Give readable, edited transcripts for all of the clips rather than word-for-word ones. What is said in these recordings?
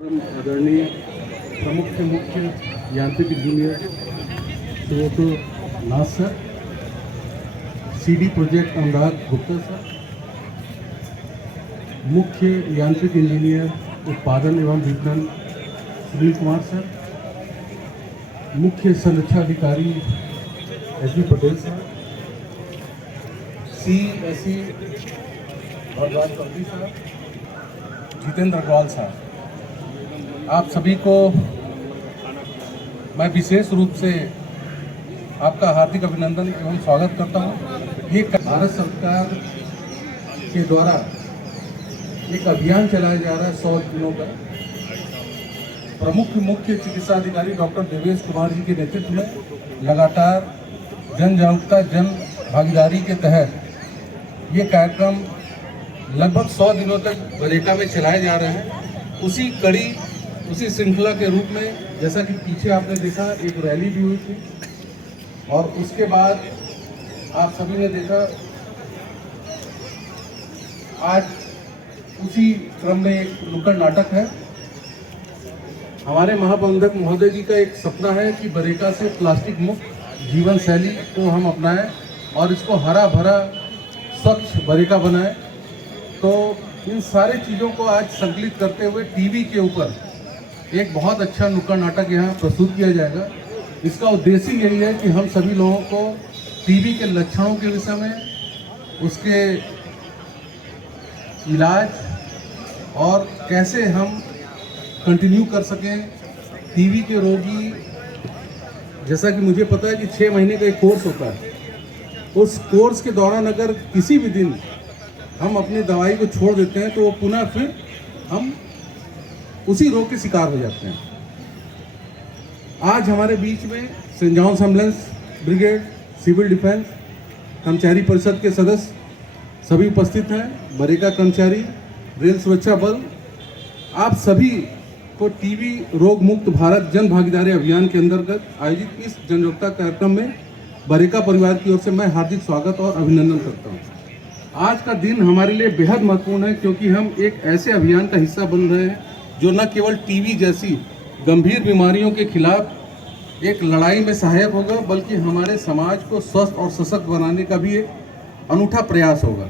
आदरणीय मुख्य यांत्रिक engineer Shri Nath sir, CD Projekt Anurag Gupta sir, मुख्य यांत्रिक इंजीनियर उत्पादन एवं विपणन सुनील कुमार सर, मुख्य संरक्षा अधिकारी S B Patel sir, CSE Bhardwaj Chaudhary साहब, जितेंद्र अग्रवाल साहब, आप सभी को मैं विशेष रूप से आपका हार्दिक अभिनंदन एवं स्वागत करता हूँ। ये भारत सरकार के द्वारा एक अभियान चलाया जा रहा है 100 दिनों का। प्रमुख मुख्य चिकित्सा अधिकारी डॉक्टर देवेश कुमार जी के नेतृत्व में लगातार जन जागरूकता जन भागीदारी के तहत ये कार्यक्रम लगभग 100 दिनों तक बरेटा में चलाए जा रहे हैं। उसी श्रृंखला के रूप में जैसा कि पीछे आपने देखा एक रैली भी हुई थी और उसके बाद आप सभी ने देखा आज उसी क्रम में एक नुक्कड़ नाटक है। हमारे महाप्रबंधक महोदय जी का एक सपना है कि बरेटा से प्लास्टिक मुक्त जीवन शैली को हम अपनाएं और इसको हरा भरा स्वच्छ बरेटा बनाएं। तो इन सारी चीज़ों को आज संकलित करते हुए टीवी के ऊपर एक बहुत अच्छा नुक्कड़ नाटक यहाँ प्रस्तुत किया जाएगा। इसका उद्देश्य यही है कि हम सभी लोगों को टीबी के लक्षणों के विषय में, उसके इलाज और कैसे हम कंटिन्यू कर सकें। टीबी के रोगी, जैसा कि मुझे पता है कि 6 महीने का एक कोर्स होता है, उस कोर्स के दौरान अगर किसी भी दिन हम अपनी दवाई को छोड़ देते हैं तो वो पुनः फिर हम उसी रोग के शिकार हो जाते हैं। आज हमारे बीच में Saint John's ambulance brigade, civil defence, कर्मचारी परिषद के सदस्य सभी उपस्थित हैं, बरेटा कर्मचारी, रेल सुरक्षा बल। आप सभी को टीबी रोग मुक्त भारत जन भागीदारी अभियान के अंतर्गत आयोजित इस जनजागरूकता कार्यक्रम में बरेटा परिवार की ओर से मैं हार्दिक स्वागत और अभिनंदन करता हूँ। आज का दिन हमारे लिए बेहद महत्वपूर्ण है क्योंकि हम एक ऐसे अभियान का हिस्सा बन रहे हैं जो न केवल टीबी जैसी गंभीर बीमारियों के खिलाफ एक लड़ाई में सहायक होगा, बल्कि हमारे समाज को स्वस्थ और सशक्त बनाने का भी एक अनूठा प्रयास होगा।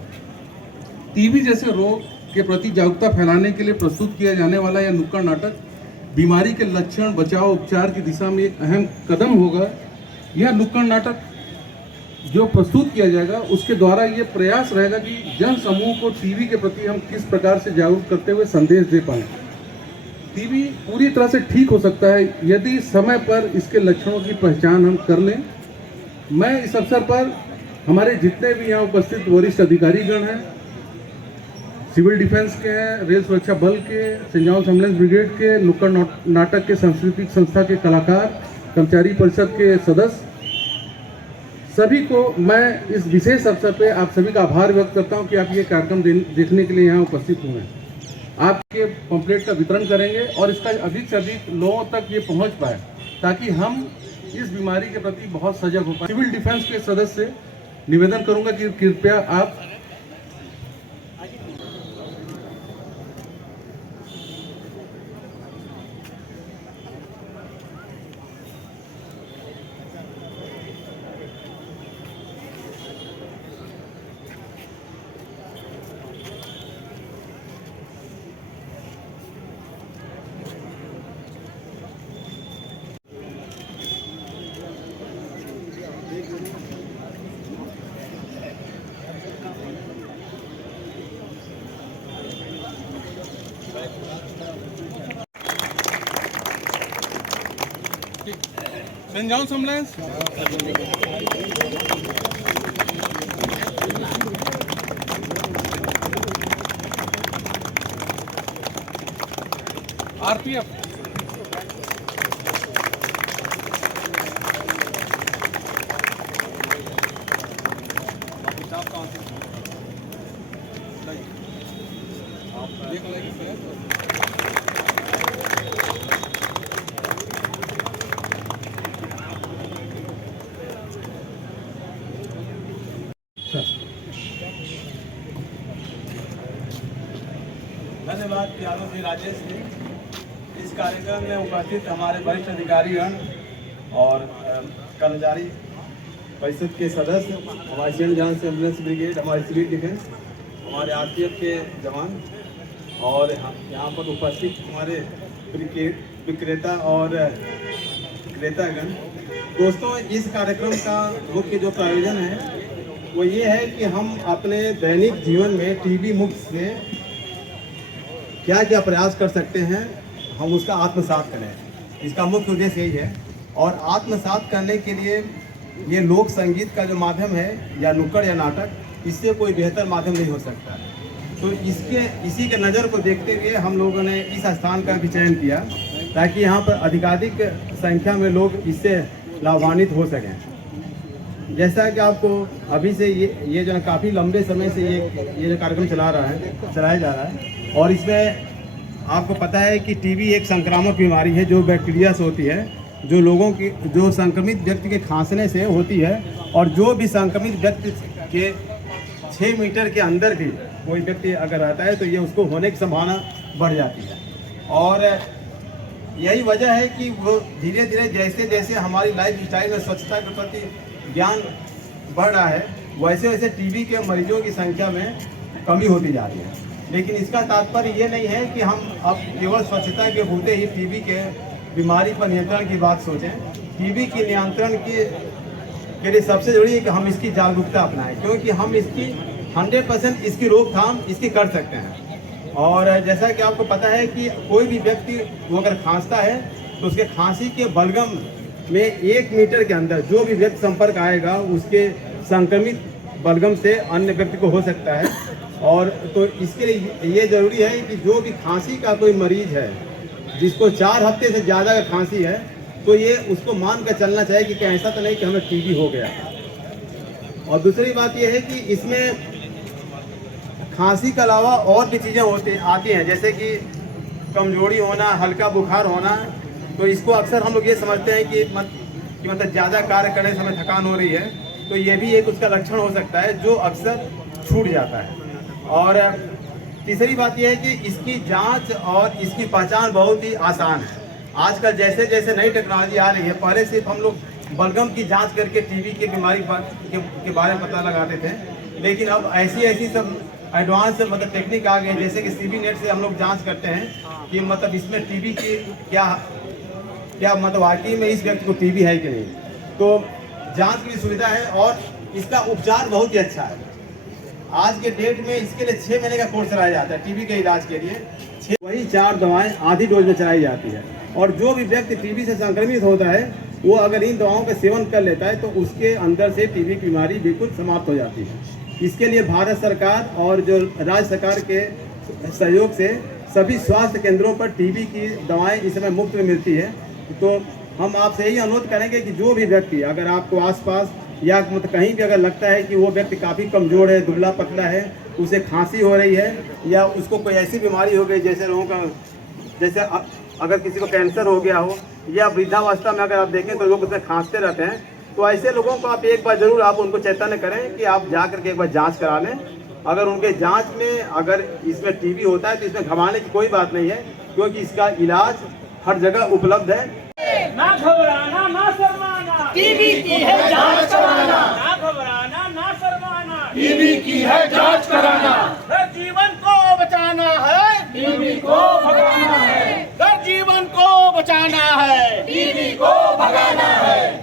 टीबी जैसे रोग के प्रति जागरूकता फैलाने के लिए प्रस्तुत किया जाने वाला यह नुक्कड़ नाटक बीमारी के लक्षण, बचाव, उपचार की दिशा में एक अहम कदम होगा। यह नुक्कड़ नाटक जो प्रस्तुत किया जाएगा उसके द्वारा ये प्रयास रहेगा कि जन समूह को टीबी के प्रति हम किस प्रकार से जागरूक करते हुए संदेश दे पाएँ। टीबी पूरी तरह से ठीक हो सकता है यदि समय पर इसके लक्षणों की पहचान हम कर लें। मैं इस अवसर पर हमारे जितने भी यहाँ उपस्थित वरिष्ठ अधिकारीगण हैं, सिविल डिफेंस के हैं, रेल सुरक्षा बल के, सेंट जॉन्स एम्बुलेंस ब्रिगेड के, नुक्कड़ नाटक के सांस्कृतिक संस्था के कलाकार, कर्मचारी परिषद के सदस्य, सभी को मैं इस विशेष अवसर पे आप सभी का आभार व्यक्त करता हूं कि आप ये कार्यक्रम देखने के लिए यहाँ उपस्थित हुए हैं। आपके पंपलेट का वितरण करेंगे और इसका अधिक से अधिक लोगों तक ये पहुंच पाए ताकि हम इस बीमारी के प्रति बहुत सजग हो पाए। सिविल डिफेंस के सदस्य से निवेदन करूंगा कि कृपया आप सेंट जॉन्स एम्बुलेंस, RPF, देख लेंगे। धन्यवाद प्यारों से राजेश जी। कार्यक्रम में उपस्थित हमारे वरिष्ठ अधिकारीगण और कर्मचारी परिषद के सदस्य, हमारे सेंट जॉन्स एम्बुलेंस ब्रिगेड, हमारे सिविल डिफेंस, हमारे आरपीएफ के जवान और यहाँ पर उपस्थित हमारे विक्रेता और क्रेतागण। दोस्तों, इस कार्यक्रम का मुख्य जो प्रायोजन है वो ये है कि हम अपने दैनिक जीवन में टीबी मुक्त से क्या क्या प्रयास कर सकते हैं, हम उसका आत्मसात करें। इसका मुख्य उद्देश्य यही है। और आत्मसात करने के लिए ये लोक संगीत का जो माध्यम है या नुक्कड़ या नाटक, इससे कोई बेहतर माध्यम नहीं हो सकता। तो इसी के नज़र को देखते हुए हम लोगों ने इस स्थान का भी चयन किया ताकि यहाँ पर अधिकाधिक संख्या में लोग इससे लाभान्वित हो सकें। जैसा कि आपको अभी से ये जो काफ़ी लंबे समय से ये जो कार्यक्रम चलाया जा रहा है, और इसमें आपको पता है कि टीबी एक संक्रामक बीमारी है जो बैक्टीरिया से होती है, जो संक्रमित व्यक्ति के खांसने से होती है। और जो भी संक्रमित व्यक्ति के 6 मीटर के अंदर भी कोई व्यक्ति अगर रहता है तो ये उसको होने की संभावना बढ़ जाती है। और यही वजह है कि वो धीरे धीरे जैसे जैसे हमारी लाइफ स्टाइल में स्वच्छता के प्रति ज्ञान बढ़ रहा है, वैसे वैसे टीबी के मरीजों की संख्या में कमी होती जा रही है। लेकिन इसका तात्पर्य ये नहीं है कि हम अब केवल स्वच्छता के होते ही टीबी के बीमारी पर नियंत्रण की बात सोचें। टीबी के नियंत्रण के लिए सबसे जरूरी है कि हम इसकी जागरूकता अपनाएं, क्योंकि हम इसकी 100% इसकी रोकथाम इसकी कर सकते हैं। और जैसा कि आपको पता है कि कोई भी व्यक्ति वो अगर खांसता है तो उसके खांसी के बलगम में 1 मीटर के अंदर जो भी व्यक्ति संपर्क आएगा उसके संक्रमित बलगम से अन्य व्यक्ति को हो सकता है। और तो इसके लिए ये ज़रूरी है कि जो भी खांसी का कोई मरीज है जिसको 4 हफ्ते से ज़्यादा का खांसी है, तो ये उसको मान कर चलना चाहिए कि ऐसा तो नहीं कि हमें टीबी हो गया। और दूसरी बात ये है कि इसमें खांसी के अलावा और भी चीज़ें आती हैं, जैसे कि कमजोरी होना, हल्का बुखार होना। तो इसको अक्सर हम लोग ये समझते हैं कि मतलब ज़्यादा कार्य करने से हमें थकान हो रही है, तो ये भी एक उसका लक्षण हो सकता है जो अक्सर छूट जाता है। और तीसरी बात यह है कि इसकी जांच और इसकी पहचान बहुत ही आसान है। आजकल जैसे जैसे नई टेक्नोलॉजी आ रही है, पहले सिर्फ हम लोग बलगम की जांच करके टीबी की बीमारी के बारे में पता लगाते थे, लेकिन अब ऐसी सब एडवांस टेक्निक आ गई है। जैसे कि सीबी नेट से हम लोग जांच करते हैं कि इसमें टीबी की क्या वाकई में इस व्यक्ति को टीबी है कि नहीं। तो जांच की सुविधा है और इसका उपचार बहुत ही अच्छा है। आज के डेट में इसके लिए 6 महीने का कोर्स चलाया जाता है टीबी के इलाज के लिए। वही 4 दवाएं आधी डोज में चलाई जाती है। और जो भी व्यक्ति टीबी से संक्रमित होता है वो अगर इन दवाओं का सेवन कर लेता है तो उसके अंदर से टीबी की बीमारी बिल्कुल समाप्त हो जाती है। इसके लिए भारत सरकार और जो राज्य सरकार के सहयोग से सभी स्वास्थ्य केंद्रों पर टीबी की दवाएं इस समय मुफ्त में मिलती है। तो हम आपसे यही अनुरोध करेंगे कि जो भी व्यक्ति अगर आपको आसपास या कहीं भी अगर लगता है कि वो व्यक्ति काफ़ी कमज़ोर है, दुबला पतला है, उसे खांसी हो रही है या उसको कोई ऐसी बीमारी हो गई जैसे अगर किसी को कैंसर हो गया हो या वृद्धावस्था में अगर आप देखें तो लोग उसमें खांसते रहते हैं, तो ऐसे लोगों को आप एक बार ज़रूर आप उनको चैतन्य करें कि आप जा करके एक बार जांच करा लें। अगर उनके जांच में अगर इसमें टीबी होता है तो इसमें घबराने की कोई बात नहीं है, क्योंकि इसका इलाज हर जगह उपलब्ध है। ना घबराना ना शर्माना, टीबी की है जांच कराना। ना घबराना ना शर्माना, टीबी की है जांच कराना। हर जीवन को बचाना है, टीबी को भगाना है। हर जीवन को बचाना है, टीबी को भगाना है।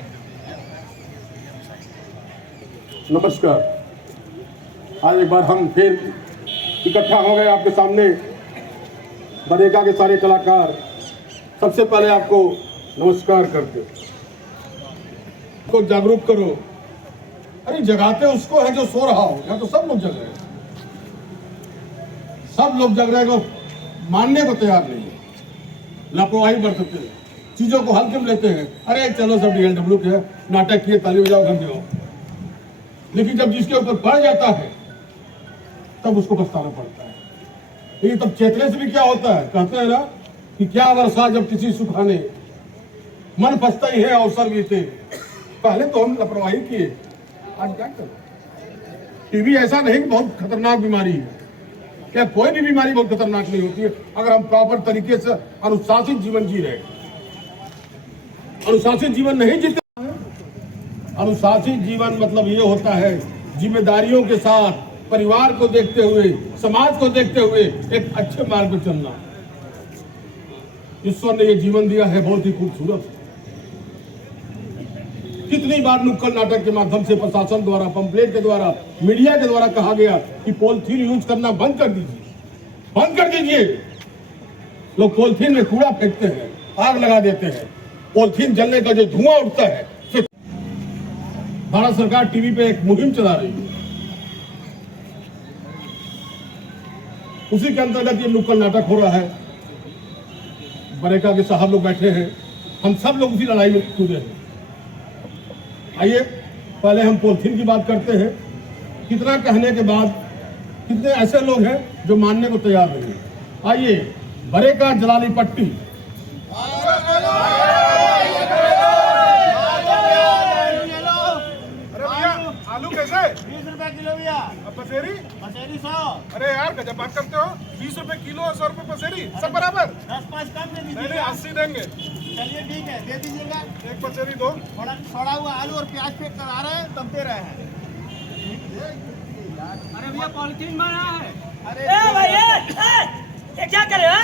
नमस्कार। आज एक बार हम फिर इकट्ठा हो गए आपके सामने, बरेगा के सारे कलाकार। सबसे पहले आपको नमस्कार करते, को जागरूक करो। अरे जगाते उसको है जो सो रहा हो, या तो सब लोग जग रहे हैं, सब लोग जग रहे हैं, लोग मानने को तैयार नहीं है, लापरवाही बरतते हैं, चीजों को हल्के में लेते हैं। अरे चलो सब DLW के नाटक किए, ताली बजाओ, घर जाओ। लेकिन जब जिसके ऊपर पड़ जाता है तब उसको पछताना पड़ता है। लेकिन तब चेतने से भी क्या होता है, कहते हैं ना कि क्या वर्षा जब किसी सुखाने, मन फंसता ही है अवसर बीते। पहले तो हम लापरवाही किए, आज क्या करें। टीबी ऐसा नहीं कि बहुत खतरनाक बीमारी है, या कोई भी बीमारी बहुत खतरनाक नहीं होती है अगर हम प्रॉपर तरीके से अनुशासित जीवन जी रहे। अनुशासित जीवन नहीं जीते। अनुशासित जीवन मतलब ये होता है जिम्मेदारियों के साथ परिवार को देखते हुए, समाज को देखते हुए एक अच्छे मार्ग पर चलना। ईश्वर ने ये जीवन दिया है बहुत ही खूबसूरत। कितनी बार नुक्कड़ नाटक के माध्यम से प्रशासन द्वारा, पंपलेट के द्वारा, मीडिया के द्वारा कहा गया कि पॉलिथीन यूज करना बंद कर दीजिए, बंद कर दीजिए। लोग पॉलिथीन में कूड़ा फेंकते हैं, आग लगा देते हैं, पॉलिथीन जलने का जो धुआं उठता है। भारत सरकार टीवी पे एक मुहिम चला रही है, उसी के अंतर्गत ये नुक्कड़ नाटक हो रहा है। बरेका के साहब लोग बैठे हैं, हम सब लोग उसी लड़ाई में कूदे हैं। आइए पहले हम पॉलिथीन की बात करते हैं। कितना कहने के बाद कितने ऐसे लोग हैं जो मानने को तैयार नहीं है। आइए बरेका जलाली पट्टी। आलू कैसे? 20 रुपए किलो भैया। अब पसेरी? पसेरी 100। अरे यार गजब बात करते हो। 20 रुपए किलो और 100 रुपए पसेरी, सब बराबर? 10-5 कम दे नहीं दीजिएगा। 80 देंगे। चलिए ठीक है, दे दीजिएगा। एक पसेरी दो। थोड़ा सड़ा हुआ आलू और प्याज फेंक कर आ रहे हैं, तब दे रहे हैं। अरे भैया पॉलिथीन बना है। अरे भैया ये क्या कर रहे हो?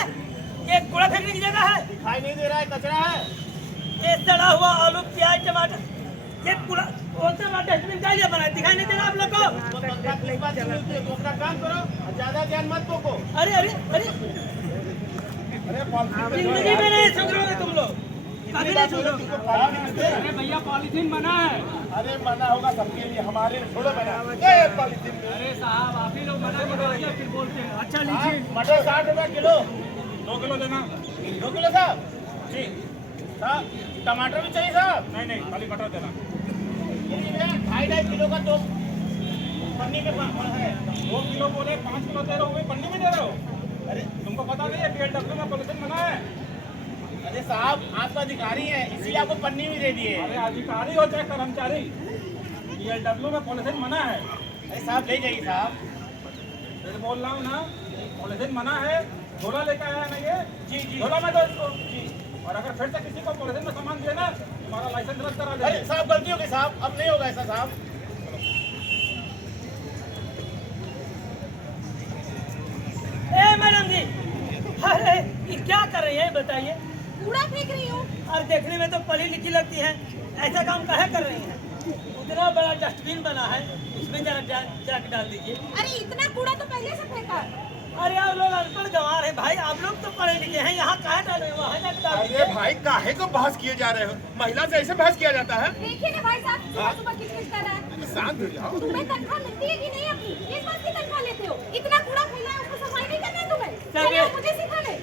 ये कूड़ा फेंकने की जगह है। दिखाई नहीं दे रहा है, कचरा है। ये सड़ा हुआ आलू, प्याज, टमाटर, ये कूड़ा कौन सा डस्टबिन का लिए बना है? दिखाई नहीं दे रहा आप लोग को? तो तनख्वाह की बात मिलती है, तो अपना काम करो और ज्यादा ध्यान मत दो। अरे अरे अरे जिंदगी में नहीं सुधरोगे तुम लोग, कभी नहीं सुधरोगे। अरे भैया पॉलिथीन बना है। अरे मना होगा सबके लिए, हमारे थोड़ा बना। पॉलिथीन अरे साहब आप ही लोग मना करवाइए, फिर बोलते हैं। अच्छा लीजिए। मटर 60 रुपए किलो। 2 किलो देना। 2 किलो साहब? जी। साहब टमाटर भी चाहिए साहब? नहीं खाली मटर देना। 2.5 किलो का तो पन्नी में है। 2 किलो बोले 5 किलो दे रहे हो, पन्नी में दे रहे हो। अरे तुमको पता नहीं है BLW में पॉलिथीन बना है? अरे साहब आप तो अधिकारी हैं, इसीलिए आपको पन्नी भी दे दिए। अरे अधिकारी हो चाहे कर्मचारी, BLW में पॉलिथीन मना है। अरे साहब ले जाइए साहब। फिर बोल रहा हूँ ना, पॉलिथीन मना है। झोला लेकर आया ना ये? जी जी। झोला में दो इसको। जी। और अगर फिर से किसी को पॉलिथीन में सामान देना, तुम्हारा लाइसेंस रद्द करा अरे देंगे। साहब गलती हो गई साहब, अब नहीं होगा ऐसा साहब। मैडम जी, अरे ये क्या कर रही है बताइए? कूड़ा फेंक रही हूँ। और देखने में तो पढ़ी लिखी लगती है, ऐसा काम काहे कर रही है? उतना बड़ा डस्टबिन बना है, उसमें जरा डाल दीजिए। अरे इतना कूड़ा तो पहले से फेंका। अरे आप लोग अनपढ़ गंवार हैं भाई, आप लोग तो पढ़े लिखे हैं, यहाँ काहे डाल रहे हो? वहाँ जाकर डाल दीजिए। अरे भाई काहे को बहस किए जा रहे हो? महिला से ऐसे बहस किया जाता है? देखिए ना भाई साहब, सुबह सुबह किस कर रहा है। शांत हो जाओ। तुम्हें तनख्वाह मिलती है कि नहीं अपनी? किस बात की तनख्वाह लेते हो? इतना कूड़ा फैला है, उसको सफाई नहीं करना है तुम्हें? चलिए मुझे सिखा ले।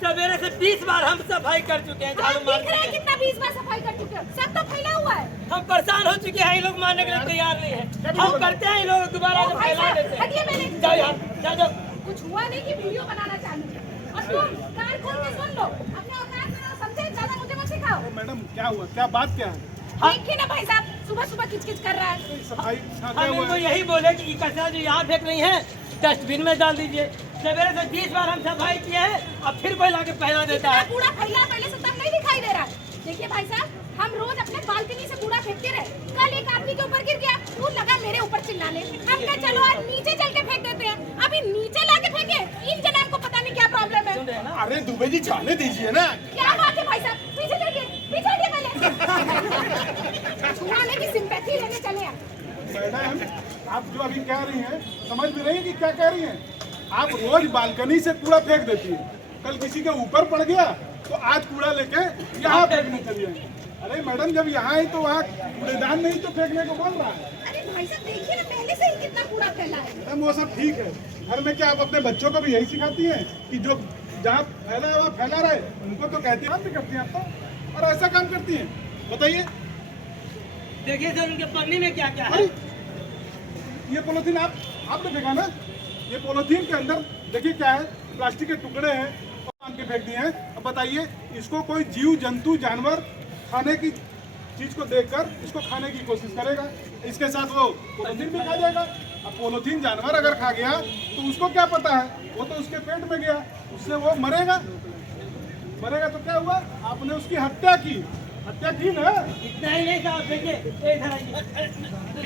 सवेरे से 20 बार हम सफाई कर चुके हैं, झाड़ू मार दिख रहा है चुके हैं। कितना 20 बार सफाई कर चुके हो? सब तो फैला हुआ है। हम परेशान हो चुके हैं, ये लोग मानने के लिए तैयार नहीं है। हम करते हैं, ये लोग दोबारा ओ से भाई फैला साहब, देते हैं। हटिए मैंने। जाओ यार, जाओ। कुछ हुआ नहीं कि वीडियो बनाना चालू है। और तुम कान खोल के सुन लो, अपने औकात में रहो, समझे? ज्यादा मुझे मत सिखाओ। मैडम क्या हुआ, क्या बात क्या है? देखिए ना भाई साहब, सुबह सुबह किच कर रहा है। सफाई हाँ, क्या हम हुआ इनको है? यही बोले कि कचरा जो यहाँ फेंक रही है डस्टबिन में डाल दीजिए। सवेरे से 20 बार हम सफाई किए हैं, अब फिर कोई लाके फैला देता है। कूड़ा फैला पहले से तब नहीं दिखाई दे रहा है। देखिए भाई साहब, हम रोज अपने बालकनी से कूड़ा फेंकते रहे। कल एक आदमी के ऊपर गिर गया, वो लगा मेरे ऊपर चिल्लाने। हम कहा चलो आज नीचे चल के फेंक देते हैं। अभी नीचे लाके फेंके, इन जनान को पता नहीं क्या प्रॉब्लम है। अरे दुबे जी जाने दीजिए ना। क्या बात है भाई साहब, पीछे चलिए, पीछे हटिए पहले। छुड़ाने की सिंपैथी लेने चले हैं। मैडम आप जो अभी कह रही हैं समझ में नहीं कि क्या कह रही हैं? आप रोज बालकनी से कूड़ा फेंक देती हैं, कल किसी के ऊपर पड़ गया तो आज कूड़ा लेके यहाँ फेंकने चली आई। अरे मैडम जब यहाँ आई तो वहाँ कूड़ेदान नहीं तो फेंकने को बोल रहा है। अरे भाई साहब देखिए ना, पहले से ही कितना कूड़ा फैला है। मैडम वो सब ठीक है, घर में क्या आप अपने बच्चों को भी यही सिखाती हैं कि जो जहाँ फैला है वहाँ फैला रहे? उनको तो कहती हैं, आप भी करती हैं आप तो, और ऐसा काम करती हैं? बताइए। देखिए सर, उनके पन्नी में क्या क्या है। अरे ये पॉलिथीन आपने फेंका ना? ये पॉलिथीन के अंदर देखिए क्या है, प्लास्टिक के टुकड़े हैं, बांध के फेंक दिए हैं। अब बताइए इसको कोई जीव जंतु जानवर खाने की चीज को देखकर इसको खाने की कोशिश करेगा, इसके साथ वो पॉलीथीन भी खा जाएगा। अब पॉलीथीन जानवर अगर खा गया तो उसको क्या पता है, वो तो उसके पेट में गया, उससे वो मरेगा। मरेगा तो क्या हुआ, आपने उसकी हत्या की ना। इतना ही नहीं साहब, देखिए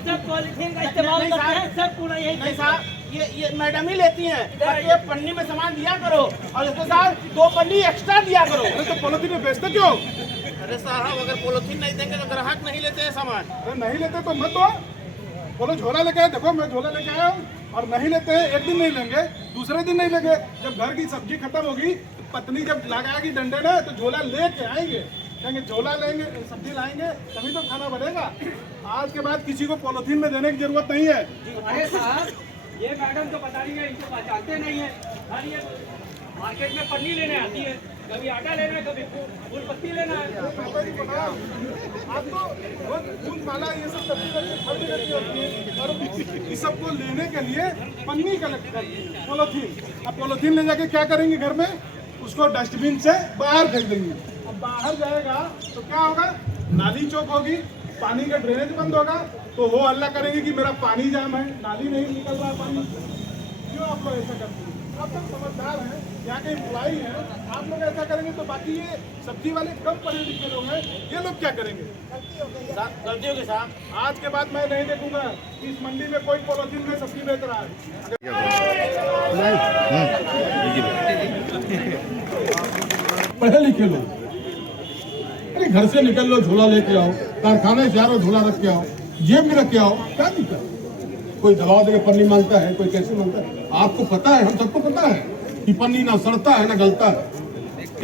सब पॉलीथीन का इस्तेमाल करते हैं, सब कूड़ा यही नहीं साहब, ये मैडम ही लेती हैं। ये पन्नी में सामान दिया करो और उसके साथ 2 पन्नी एक्स्ट्रा दिया करो। अरे तो पॉलीथीन में बेचते क्यों? अरे साहब, अगर पॉलीथीन नहीं देंगे तो ग्राहक नहीं लेते हैं सामान। अरे नहीं लेते तो मत दो, बोलो झोला लेके आए, देखो मैं झोला लेके आया हूँ। और नहीं लेते हैं, एक दिन नहीं लेंगे, दूसरे दिन नहीं लेंगे। जब घर की सब्जी खत्म होगी, पत्नी जब लगाएगी डंडे ना, तो झोला लेके आएंगे, कहेंगे झोला लेंगे, सब्जी लाएंगे, तभी तो खाना बनेगा। आज के बाद किसी को पॉलीथीन में देने की जरूरत नहीं है। अरे साहब, ये मैडम तो बता रही है, इनको पहचानते नहीं है। हर ये मार्केट में पन्नी लेने आती है, कभी आटा लेना है, कभी फूल पत्ती लेना है। आप तो फूल माला ये सब सब्जी खरीदी रहती होती है, और इस सबको लेने के लिए पन्नी कलेक्ट करती है, पॉलीथीन। अब पॉलीथीन ले जाके क्या करेंगे, घर में उसको डस्टबिन से बाहर फेंक देंगे। अब बाहर जाएगा तो क्या होगा, नाली चौक होगी, पानी का ड्रेनेज बंद होगा, तो वो हल्ला करेंगे कि मेरा पानी जाम है, नाली नहीं निकल रहा पानी। क्यों आप लोग ऐसा करते हैं? आप लोग समझदार हैं, यहाँ के एम्प्लॉई हैं, आप लोग ऐसा करेंगे तो बाकी ये सब्जी वाले कम पढ़े लिखे लोग हैं, ये लोग क्या करेंगे? गलती होगी साहब। आज के बाद मैं नहीं देखूंगा इस मंडी में कोई पॉलीथीन में सब्जी बेच रहा है। पढ़े लिखे लोग, अरे घर से निकल लो, झोला लेके आओ, कारखाने से आ रहे हो, झोला रख के आओ, जेब में रख के आओ, क्या दिक्कत? कोई दबाव देकर पन्नी मांगता है, कोई कैसे मांगता है। आपको पता है, हम सबको पता है कि पन्नी ना सड़ता है ना गलता है।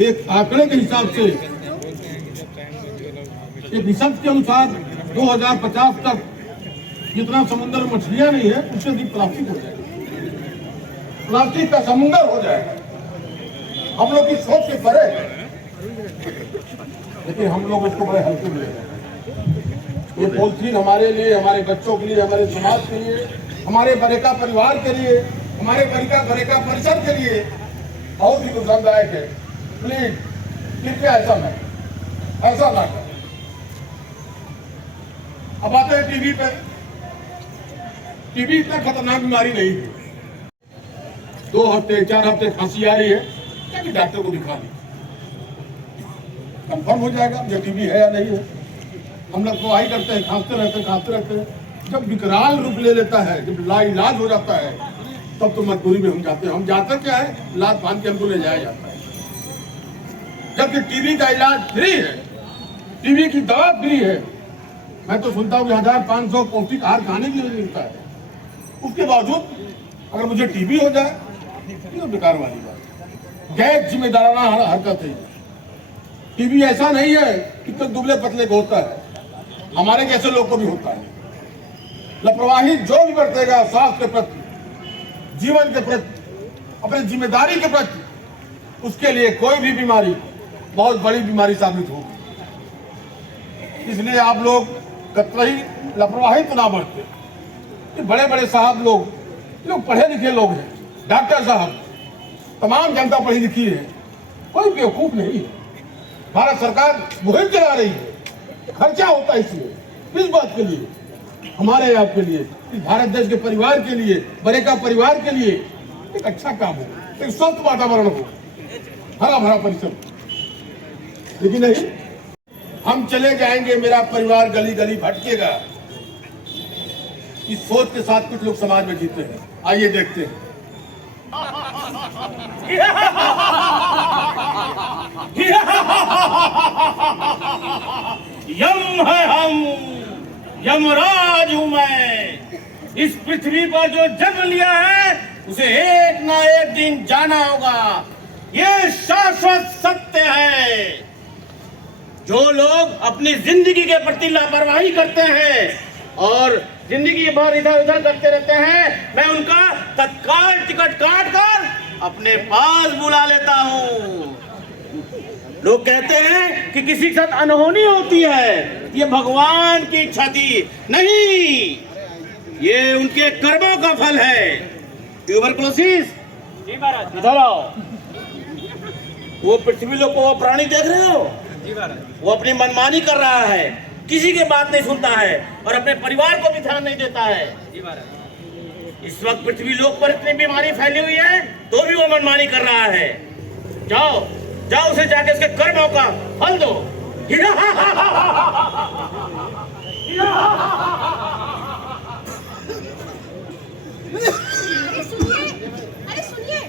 एक आंकड़े के हिसाब से, एक रिसर्च के अनुसार 2050 तक जितना समुद्र में मछलियां नहीं है, उससे अधिक प्लास्टिक हो जाएगा, प्लास्टिक का समुद्र हो जाएगा। हम लोग की सोच से परे है, लेकिन हम लोग उसको बड़े हल्के में ले रहे हैं। ये पॉलीथीन हमारे लिए, हमारे बच्चों के लिए, हमारे समाज के लिए, हमारे बरेका परिवार के लिए, हमारे बरेका परिसर के लिए बहुत ही नुकसानदायक है। प्लीज कृपया ऐसा ना करें। अब आते हैं टीवी पे। टीबी इतना खतरनाक बीमारी नहीं है। 2 हफ्ते 4 हफ्ते खांसी आ रही है, क्या डॉक्टर को दिखा दी, कंफर्म हो जाएगा ये टीबी है या नहीं है। हम लोग दवाई करते हैं, खांसते रहते हैं। जब विकराल रूप ले लेता है, जब लाइलाज हो जाता है, तब तो मजबूरी में हम जाते हैं। हम जाते क्या है, लात बांध के हमको ले जाया जाता है। जबकि टीबी का इलाज फ्री है, टीबी की दवा फ्री है। मैं तो सुनता हूँ 1500 पौष्टिक आहार खाने के लिए मिलता है। उसके बावजूद अगर मुझे टीबी हो जाए, तो बेकार वाली बात, गैर जिम्मेदाराना हरकत है। टीबी ऐसा नहीं है कि तो दुबले पतले को होता है, हमारे जैसे लोग को भी होता है। लापरवाही जो भी बरतेगा स्वास्थ्य के प्रति, जीवन के प्रति, अपनी जिम्मेदारी के प्रति, उसके लिए कोई भी बीमारी बहुत बड़ी बीमारी साबित होगी। इसलिए आप लोग कतई लापरवाही तो ना बरते। बड़े बड़े साहब लोग पढ़े लिखे लोग हैं, डॉक्टर साहब, तमाम जनता पढ़ी लिखी है, कोई बेवकूफ नहीं है। भारत सरकार मुहिम चला रही है, खर्चा होता है इसलिए, किस बात के लिए, हमारे आपके लिए, इस भारत देश के परिवार के लिए, बरेका परिवार के लिए एक अच्छा काम हो, एक स्वस्थ वातावरण हो, हरा भरा परिसर। लेकिन नहीं, हम चले जाएंगे, मेरा परिवार गली गली भटकेगा। इस सोच के साथ कुछ लोग समाज में जीते हैं। आइए देखते हैं। यम है हम, यमराज हूं मैं। इस पृथ्वी पर जो जन्म लिया है, उसे एक ना एक दिन जाना होगा, ये शाश्वत सत्य है। जो लोग अपनी जिंदगी के प्रति लापरवाही करते हैं और जिंदगी भर इधर उधर करते रहते हैं, मैं उनका तत्काल टिकट काट कर अपने पास बुला लेता हूँ। लोग कहते हैं कि किसी के साथ अनहोनी होती है, ये भगवान की इच्छा थी। नहीं, ये उनके कर्मों का फल है। ट्यूबरकुलोसिस, जी महाराज, इधर आओ। वो पृथ्वी लोग को वो प्राणी देख रहे हो, जी महाराज, वो अपनी मनमानी कर रहा है। किसी की बात नहीं सुनता है और अपने परिवार को भी ध्यान नहीं देता है। इस वक्त पृथ्वी लोक पर इतनी बीमारी फैली हुई है तो भी वो मनमानी कर रहा है। जाओ जाओ उसे जाके उसके कर्मों का फल दो। अरे सुनिए,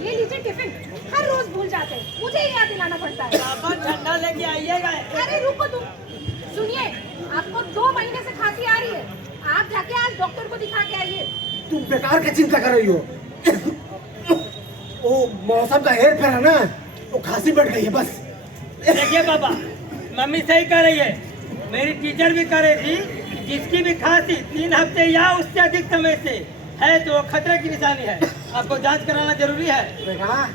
ये लीजिए टिफिन। हर रोज भूल जाते हैं, मुझे ही याद दिलाना पड़ता है। पापा ठंडा लेके आइएगा। अरे रुको तुम, सुनिए, आपको 2 महीने से खांसी आ रही है, आप जाके आज डॉक्टर को दिखा के आइए। तुम बेकार की चिंता कर रही हो। वो मौसम का हेर फेर है ना, वो खांसी बढ़ गई है बस। देखिए पापा, मम्मी सही कह रही है, मेरी टीचर भी कह रही थी, जिसकी भी खांसी 3 हफ्ते या उससे अधिक समय से है तो खतरे की निशानी है, आपको जांच कराना जरूरी है। बेटा,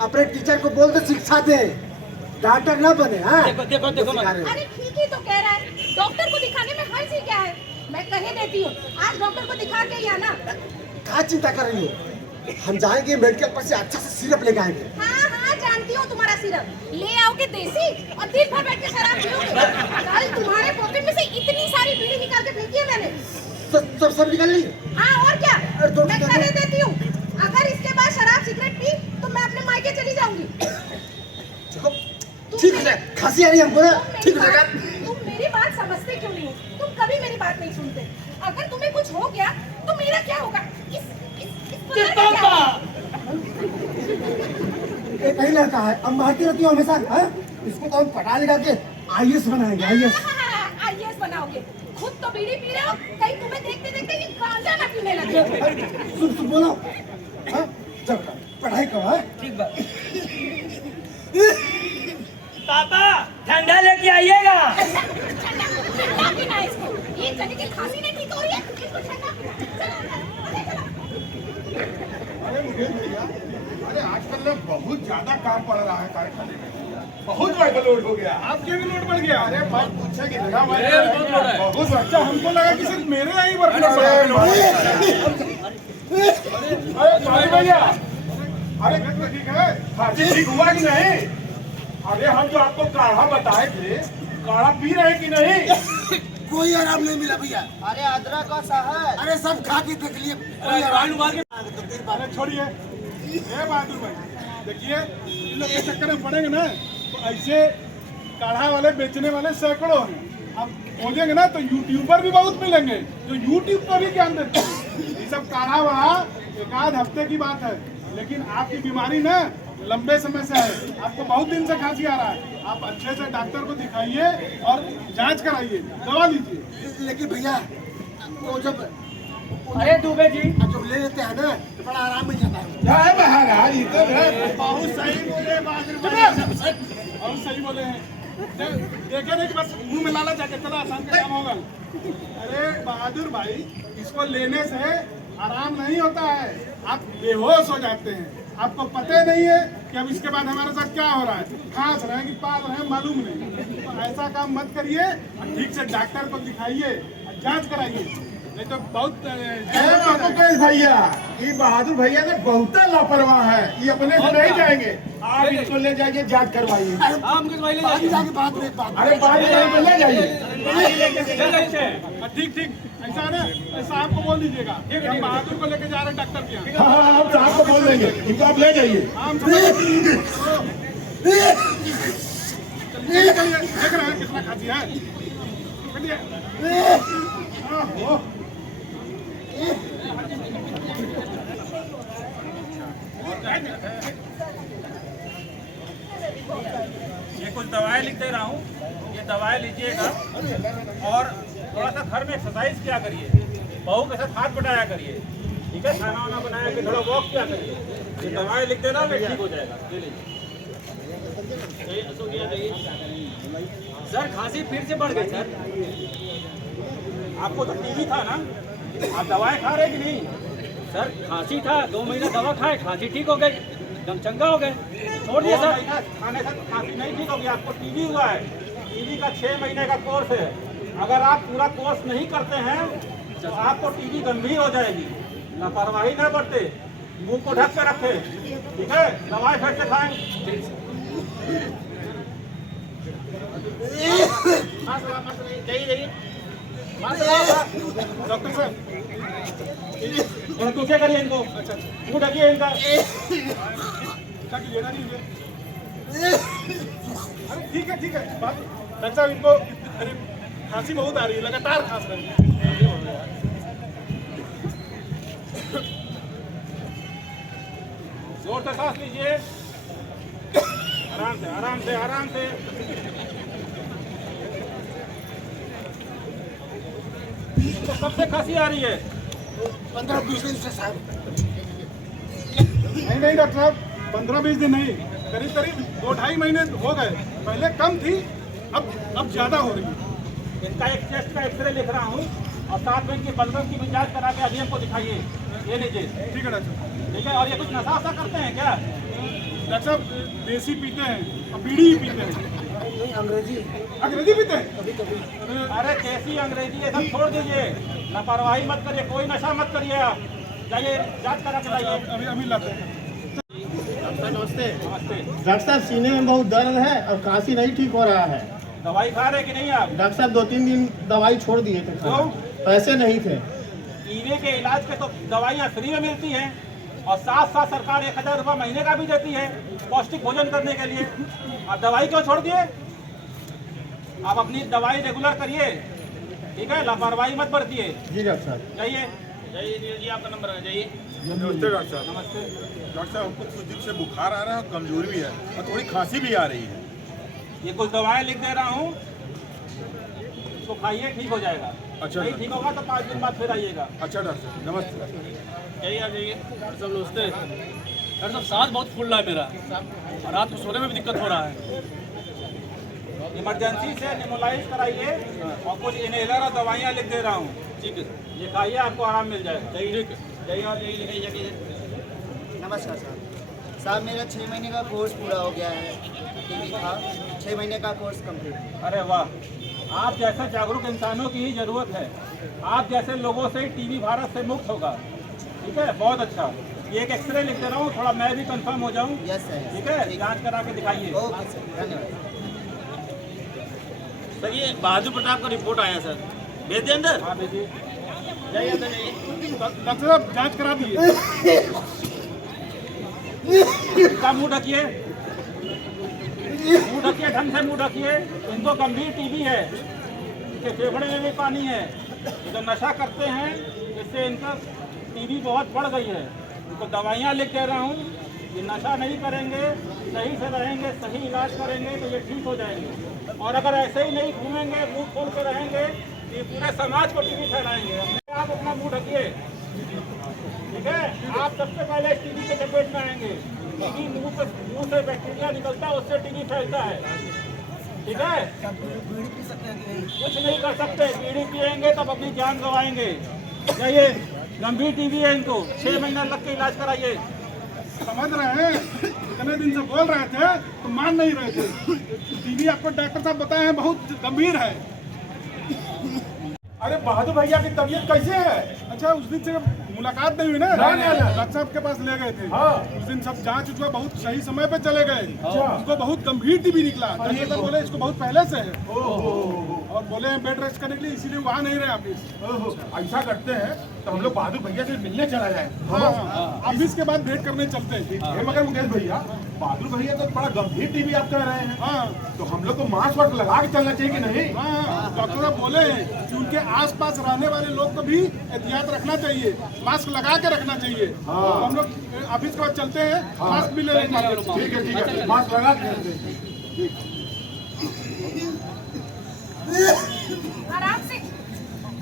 अपने टीचर को बोल दो शिक्षा दे, डॉक्टर ना बने। हाँ देखो देखो देखो अरे ठीक ही तो कह रहा है, डॉक्टर को दिखाने में हर्ज ही क्या है। मैं कहे देती हूँ, आज डॉक्टर को दिखा के ही आना। क्या चिंता कर रही हो, हम जाएंगे मेडिकल पर से अच्छा से सिरप लेके आएंगे। हाँ हाँ जानती हूँ, तुम्हारा सिरप ले आओगे देसी और दिन भर बैठ के शराब पियोगे। कल तुम्हारे पॉकेट में से इतनी सारी बीड़ी निकाल के फेंकी है मैंने। सब निकल ली। हाँ और क्या, मैं कहे देती हूँ, अगर इसके बाद शराब सिगरेट पी तो मैं अपने मायके चली जाऊंगी। ठीक है, खांसी आ रही है हमको ना, ठीक हो जाएगा। तुम मेरी बात समझते क्यों नहीं हो? तुम कभी मेरी बात नहीं सुनते। अगर तुम्हें कुछ हो गया तो मेरा क्या होगा? एक ही लड़का है, अब मारती रहती हो हमेशा। इसको तो हम पटा लगा के IAS बनाएंगे। IAS बनाओगे? खुद तो बीड़ी पी रहे हो, कहीं तुम्हें देखते देखते ये गांजा ना पीने लगे। सुन बोलो, जब पढ़ाई करो। ठीक बात। पापा ठंडा लेके आइएगा। ठंडा पीना है इसको, ये जगह की खांसी नहीं ठीक हो रही है, इसको ठंडा पीना। अरे मुकेश भैया, अरे आजकल ना बहुत ज्यादा काम पड़ रहा है कारखाने में, बहुत वर्कलोड हो गया। आपके भी लोड बढ़ गया? अरे बात पूछे कि बहुत अच्छा, हमको लगा कि सिर्फ मेरे यहाँ ही वर्कलोड भैया। अरे ठीक है, खांसी ठीक हुआ कि नहीं? अरे हम जो आपको काढ़ा बताए थे, काढ़ा पी रहे कि नहीं? कोई आराम नहीं मिला भैया। अरे अदरक का शहद। अरे सब खा के देख लिए, कोई आराम। अरे छोड़िए, ए बहादुर भाई, देखिए इन लोग के चक्कर में पड़ेंगे ना तो ऐसे काढ़ा वाले बेचने वाले सैकड़ों हैं। अब खोजेंगे ना तो यूट्यूबर भी बहुत मिलेंगे जो यूट्यूब पर भी ज्ञान देते हैं। ये सब काढ़ा वाढ़ा 1 आध हफ्ते की बात है, लेकिन आपकी बीमारी ना लंबे समय से है। आपको बहुत दिन से खांसी आ रहा है, आप अच्छे से डॉक्टर को दिखाइए और जांच कराइए, दवा लीजिए। लेकिन भैया वो जब अरे दुबे जी, जब ले लेते हैं ना तो बड़ा आराम मिल जाता है। जय महाराज, बहुत सही बोले बहादुर भाई, बहुत सही बोले हैं। देखे नहीं कि बस मुंह में लाला जाके चला आसान का काम होगा। अरे बहादुर भाई, इसको लेने से आराम नहीं होता है, आप बेहोश हो जाते हैं। आपको पता नहीं है कि अब इसके बाद हमारे साथ क्या हो रहा है, खांस रहे कि पाल रहे हैं मालूम नहीं। तो ऐसा काम मत करिए, ठीक से डॉक्टर को दिखाइए, जांच कराइए, नहीं तो बहुत भैया, ये बहादुर भैया ने बहुत लापरवाह है, ये अपने से नहीं जाएंगे। आप इनको ले जाइए, जांच करवाइए। जाके बात में बात। अरे बाद में ले जाइए। ठीक ठीक, ऐसा है ना, ऐसा आपको बोल दीजिएगा कि हम बहादुर को लेके जा रहे हैं डॉक्टर के यहाँ। हाँ, हम साहब को बोल देंगे, इनको आप ले जाइए। हम समझ चलिए, देख रहे हैं कितना खांसी है। ये कुछ दवाएं लिख दे रहा हूँ, ये दवाएं लीजिएगा और थोड़ा सा घर में एक्सरसाइज किया करिए, बहू के साथ हाथ बटाया करिए, ठीक है, खाना वाना बनाया के थोड़ा वॉक किया करिए। ये दवाएं लिख देना, मैं ठीक हो जाएगा। सर खांसी फिर से बढ़ गई सर। आपको तो टीबी था ना, आप दवाएं खा रहे कि नहीं? सर खांसी था, 2 महीना दवा खाए, खांसी ठीक हो गई, एकदम चंगा हो गए, छोड़ दिया सर। खाने से खांसी नहीं ठीक होगी, आपको टीबी हुआ है। टीबी का 6 महीने का कोर्स है, अगर आप पूरा कोर्स नहीं करते हैं तो आपको टीबी गंभीर हो जाएगी। लापरवाही न बरते, मुंह को ढक के रखे, ठीक है, दवाई फिर से खाएं। डॉक्टर साहब थोड़ा पीछे करिए इनको, मुंह ढकिए इनका। क्या कीजिए ना कीजिए। अरे ठीक है बात डॉक्टर साहब, इनको अरे खांसी बहुत आ रही है, लगातार खांस रही है। जोर से सांस लीजिए, आराम से। तो कब से खांसी आ रही है? 15-20 दिन से साहब। नहीं डॉक्टर साहब, 15-20 दिन नहीं, करीब 2-2.5 महीने हो गए। पहले कम थी, अब ज्यादा हो रही है। इनका एक चेस्ट का एक्सरे लिख रहा हूँ और साथ में इनकी बलगम की भी जांच करा के अभी हमको दिखाइए। ये लीजिए। ठीक है डॉक्टर साहब। ठीक है, और ये कुछ नशा वशा करते हैं क्या? डॉक्टर साहब देसी पीते हैं और बीड़ी ही पीते हैं। अंग्रेजी पीते हैं? अरे देसी अंग्रेजी ये सब छोड़ दीजिए, लापरवाही मत करिए, कोई नशा मत करिए। आप जाइए जांच करा के लाइए। अभी लाते हैं। नमस्ते। डॉक्टर साहब सीने में बहुत दर्द है और खांसी नहीं ठीक हो रहा है। दवाई खा रहे कि नहीं आप? डॉक्टर साहब 2-3 दिन दवाई छोड़ दिए थे। क्यों? पैसे नहीं थे। टीबी के इलाज के तो दवाइयाँ फ्री में मिलती हैं और साथ सरकार 1000 रुपये महीने का भी देती है पौष्टिक भोजन करने के लिए। आप दवाई क्यों छोड़ दिए? आप अपनी दवाई रेगुलर करिए, ठीक है? लापरवाही मत बरतिए। जी डॉक्टर साहब। जाइए जी, आपका नंबर है, जाइए। नमस्ते डॉक्टर साहब। नमस्ते। डॉक्टर साहब हमको कुछ दिन से बुखार आ रहा है और कमजोरी भी है और थोड़ी खांसी भी आ रही है। ये कुछ दवाएं लिख दे रहा हूँ, इसको खाइए, ठीक हो जाएगा। अच्छा, नहीं ठीक होगा तो 5 दिन बाद फिर आइएगा। अच्छा डॉक्टर साहब, नमस्ते। जाइए आप जाइए। डॉक्टर साहब नमस्ते। डॉक्टर साहब सांस बहुत फूल रहा है मेरा और रात को सोने में भी दिक्कत हो रहा है। इमरजेंसी से निमोलाइज कराइए और कुछ इनहेलर और दवाइयाँ लिख दे रहा हूँ, ठीक है। ये खाइए, आपको आराम मिल जाएगा। ठीक है। जाइए और जाइए। नमस्कार साहब, मेरा 6 महीने का कोर्स पूरा हो गया है। टीबी था, 6 महीने का कोर्स कंप्लीट। अरे वाह, आप जैसे जागरूक इंसानों की ही जरूरत है। आप जैसे लोगों से टीबी भारत से मुक्त होगा, ठीक है? बहुत अच्छा। ये एक एक्सरे लिख दे रहा हूँ, थोड़ा मैं भी कंफर्म हो जाऊँ। Yes sir. ठीक है, जांच करा के दिखाइए। ओके सर, धन्यवाद। सर ये बहादुर प्रताप का रिपोर्ट आया सर, भेज दें अंदर? हाँ भेजिए। जाइए अंदर जाइए। डॉक्टर साहब जांच करा दिए। इनका मुंह ढकिए, ढंग से मुंह ढकिए। इनको गंभीर टीबी है, इनके फेफड़े में भी पानी है। ये जो नशा करते हैं इससे इनका टीबी बहुत बढ़ गई है। इनको दवाइयाँ लिख दे रहा हूँ, ये नशा नहीं करेंगे, सही से रहेंगे, सही इलाज करेंगे तो ये ठीक हो जाएंगे। और अगर ऐसे ही नहीं घूमेंगे, मुंह खोल के रहेंगे, तो ये पूरे समाज को टीबी फैलाएंगे। आप अपना मुंह ढकिए, ठीक है? आप सबसे पहले टीबी के चपेट में आएंगे। टीबी मुंह से बैक्टीरिया निकलता है, उससे टीबी फैलता है, ठीक है? कुछ नहीं कर सकते, बीड़ी पिएंगे तब अपनी जान गंवाएंगे। जाइए, गंभीर टीबी है, इनको 6 महीना लग के इलाज कराइए। समझ रहे हैं, इतने दिन से बोल रहे थे तो मान नहीं रहे थे। टीबी आपको डॉक्टर साहब बताए हैं बहुत गंभीर है। अरे बहादुर भैया की तबीयत कैसे है? अच्छा, उस दिन से मुलाकात नहीं हुई ना, डॉक्टर साहब के पास ले गए थे। उस दिन सब जांच उच बहुत सही समय पे चले गए। उसको बहुत गंभीर टीबी निकला। डॉक्टर साहब बोले इसको बहुत पहले से है और बोले हैं बेड रेस्ट करने के लिए, इसीलिए वहाँ नहीं रहे ऑफिस। ऐसा करते हैं तो हम लोग बहादुर भैया से मिलने चला जाए। हाँ, ऑफिस के बाद भेंट करने चलते हैं। मगर मुकेश भैया, बहादुर भैया तो बड़ा गंभीर टीबी आप कह रहे हैं। हाँ तो हम लोग को मास्क वास्क लगा के चलना चाहिए कि नहीं? हाँ, डॉक्टर साहब बोले हैं कि उनके आसपास रहने वाले लोग को भी एहतियात रखना चाहिए, मास्क लगा के रखना चाहिए। तो हम लोग ऑफिस के बाद चलते हैं, मास्क भी ले लेंगे। ठीक है, मास्क लगा के चलते हैं। आराम से,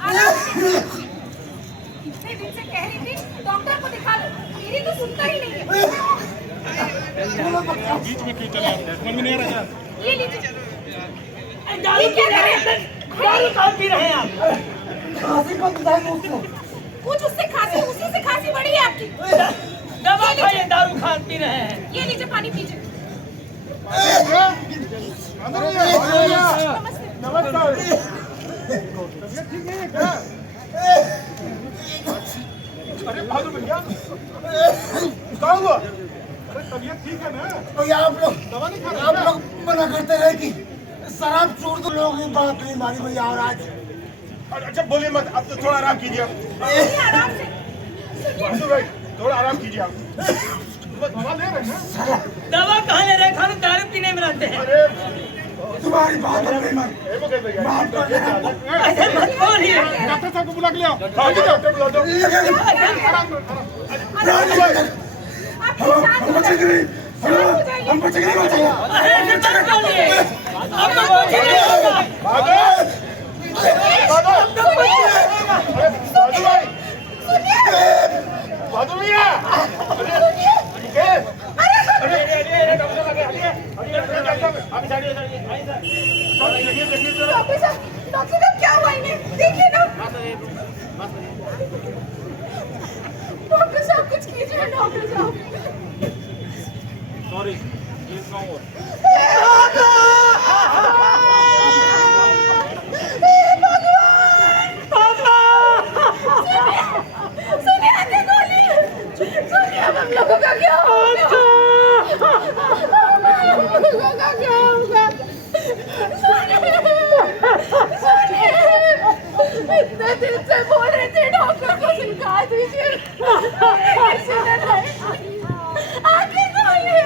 आराम से। इतने दिन से कह रही थी डॉक्टर को दिखा लो, मेरी तो सुनता ही नहीं है। बीच में क्यों चले आप? समझ में नहीं आ रहा है। ये लीजिए। दारू क्या कर रहे हैं? दारू कहाँ पी रहे हैं आप? खांसी को बताएंगे उसको। कुछ उससे खांसी, उसी से खांसी बढ़ी है आपकी। दवा खाइए, दारू खा पी रहे हैं। ये लीजिए, पानी पीजिए। नमस्ते। नमस्कार। तबीयत ठीक नहीं है क्या? अरे बहादुर भैया, क्या हुआ? अरे तबीयत ठीक है ना? तो ये आप लोग दवा नहीं खा रहे? मना करते रहे कि शराब छोड़ दो, लोग की बात नहीं मानी भैया। और आज अच्छा बोलिए मत, अब तो थोड़ा आराम कीजिए आप। आराम से बहादुर भाई थोड़ा आराम कीजिए आप। दवा ले रहे हैं? दवा कहाँ ले रहे हैं? खाली दारू पीने में रहते हैं। अरे तुम्हारी बात हम नहीं मानी। माफ कर दे हमको। ऐसे मत बोलिए। डॉक्टर साहब को बुला के ले आओ। हाँ जी डॉक्टर बुला दो। हम बचेंगे नहीं, हम बचेंगे नहीं, बचेंगे। ऐसे मत बोलिए। आपको कुछ नहीं होगा। बहादुर भाई, बहादुर भैया, डॉक्टर साहब क्या हुआ इन्हें? देखिए ना। डॉक्टर साहब कुछ कीजिए डॉक्टर साहब। सॉरी सुनिए आगे बोलिए। सुनिए अब हम लोगों का क्या होगा? हम लोगों का क्या होगा? सुनिए इतने दिन से बोल रहे थे डॉक्टर को सिखा दीजिए। आगे बोलिए।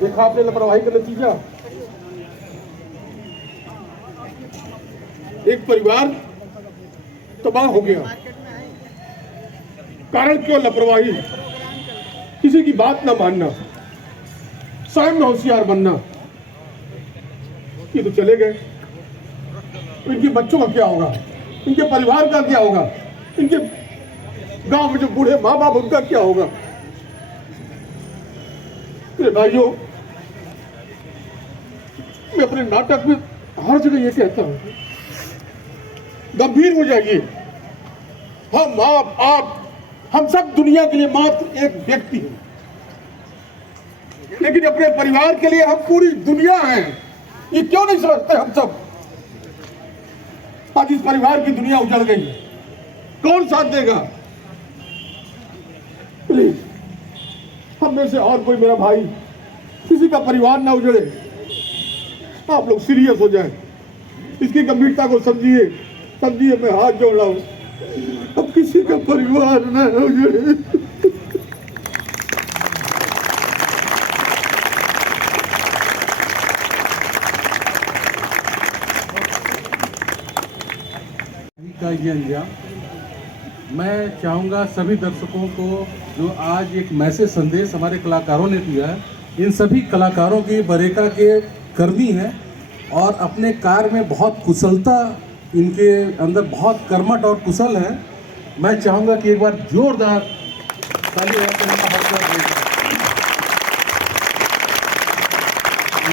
देखा आपने लापरवाही का नतीजा। एक परिवार तबाह हो गया। कारण क्यों? लापरवाही, किसी की बात ना मानना, स्वयं में होशियार बनना। ये तो चले गए, इनके बच्चों का क्या होगा? इनके परिवार का क्या होगा? इनके गांव में जो बूढ़े माँ बाप उनका क्या होगा? मेरे भाइयों, मैं अपने नाटक में हर जगह ये कहता हूं, गंभीर हो जाइए। हम आप हम सब दुनिया के लिए मात्र एक व्यक्ति हैं, लेकिन अपने परिवार के लिए हम पूरी दुनिया हैं। ये क्यों नहीं समझते हम सब? आज इस परिवार की दुनिया उजड़ गई है, कौन साथ देगा? प्लीज, हम में से और कोई मेरा भाई, किसी का परिवार ना उजड़े। आप लोग सीरियस हो जाएं, इसकी गंभीरता को समझिए। मैं हाथ जोड़ रहा हूं, अब किसी का परिवार ना उजड़े। का ये अंजाम मैं चाहूँगा सभी दर्शकों को, जो आज एक मैसेज संदेश हमारे कलाकारों ने दिया है, इन सभी कलाकारों की बरेका के कर्मी हैं और अपने कार्य में बहुत कुशलता, इनके अंदर बहुत कर्मठ और कुशल है। मैं चाहूँगा कि एक बार जोरदार ताली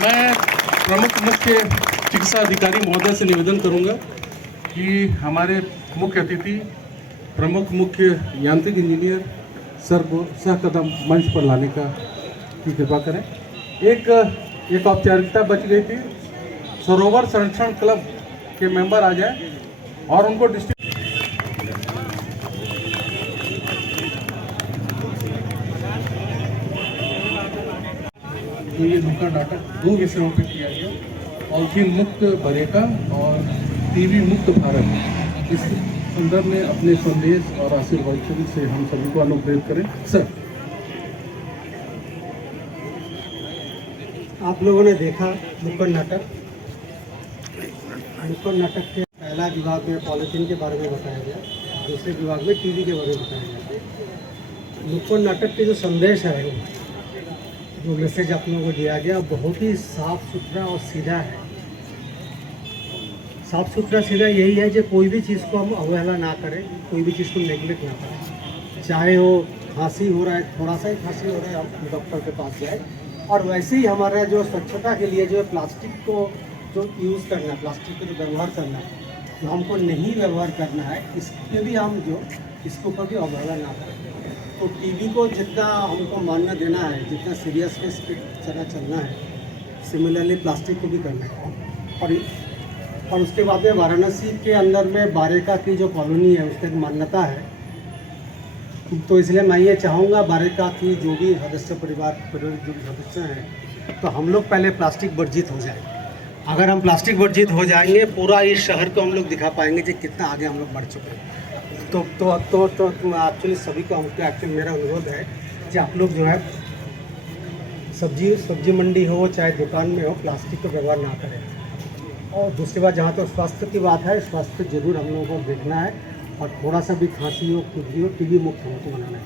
मैं प्रमुख मुख्य चिकित्सा अधिकारी महोदय से निवेदन करूँगा कि हमारे मुख्य अतिथि प्रमुख मुख्य यांत्रिक इंजीनियर सर को सहकदम मंच पर लाने का की कृपा करें। एक औपचारिकता बच गई थी, सरोवर संरक्षण क्लब के मेंबर आ जाएं और उनको तो ये नुक्कड़ नाटक 2 विषयों पर किया गया, पॉलिथीन मुक्त बरेका और टीबी मुक्त भारत। इस संदर्भ में अपने संदेश और आशीर्वाद से हम सभी को अनुप्रेरित करें। सर, आप लोगों ने देखा नुक्कड़ नाटक। नुक्कड़ नाटक के पहला विभाग में पॉलिथीन के बारे में बताया गया, दूसरे विभाग में टीबी के बारे में बताया गया। नुक्कड़ नाटक के जो संदेश है, जो मैसेज आप लोगों को दिया गया, बहुत ही साफ सुथरा और सीधा है। साफ सुथरा सीधा यही है कि कोई भी चीज़ को हम अवहेला ना करें, कोई भी चीज़ को नेगलेक्ट ना करें। चाहे वो खांसी हो रहा है, थोड़ा सा ही खांसी हो रहा है, हम डॉक्टर के पास जाए। और वैसे ही हमारा जो स्वच्छता के लिए जो प्लास्टिक को जो यूज़ करना है, प्लास्टिक को जो व्यवहार करना है, जो हमको नहीं व्यवहार करना है, इसके भी हम जो इसके ऊपर भी अवहेला ना करें। तो टीबी को जितना हमको मान्य देना है, जितना सीरियसनेस के तरह चलना है, सिमिलरली प्लास्टिक को भी करना है। और और उसके बाद में वाराणसी के अंदर में बारेका की जो कॉलोनी है उसकी एक मान्यता है, तो इसलिए मैं ये चाहूँगा बारेका की जो भी सदस्य परिवार जो भी सदस्य हैं, तो हम लोग पहले प्लास्टिक वर्जित हो जाए। अगर हम प्लास्टिक वर्जित हो जाएंगे, पूरा इस शहर को हम लोग दिखा पाएंगे कि कितना आगे हम लोग बढ़ चुके हैं। तो एक्चुअली सभी को हमको एक्चुअली मेरा अनुरोध है कि आप लोग जो है सब्जी मंडी हो चाहे दुकान में हो, प्लास्टिक का व्यवहार ना करें। और दूसरी बात, जहाँ तक स्वास्थ्य की बात है, स्वास्थ्य जरूर हम लोगों को देखना है और थोड़ा सा भी खांसी हो, कुछ भी हो, टीबी मुक्त हमको बनाना है।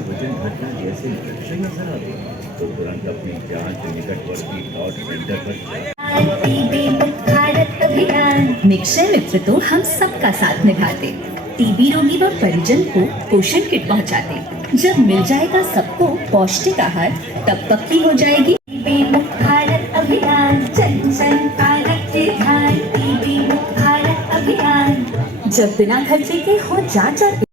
वजन घटना जैसे लक्षण नजर आते हैं तो तुरंत अपनी जांच निकटवर्ती डॉट सेंटर पर टीबी मुक्त भारत अभियान। निक्षय मित्र तो हम सबका साथ निभाते, टीबी रोगी व परिजन को पोषण किट पहुंचाते। जब मिल जाएगा सबको पौष्टिक आहार, तब पक्की हो जाएगी टीबी मुक्त भारत अभियान। जन जन का रखे ध्यान, टीबी मुक्त भारत अभियान। जब बिना खर्चे के हो जांच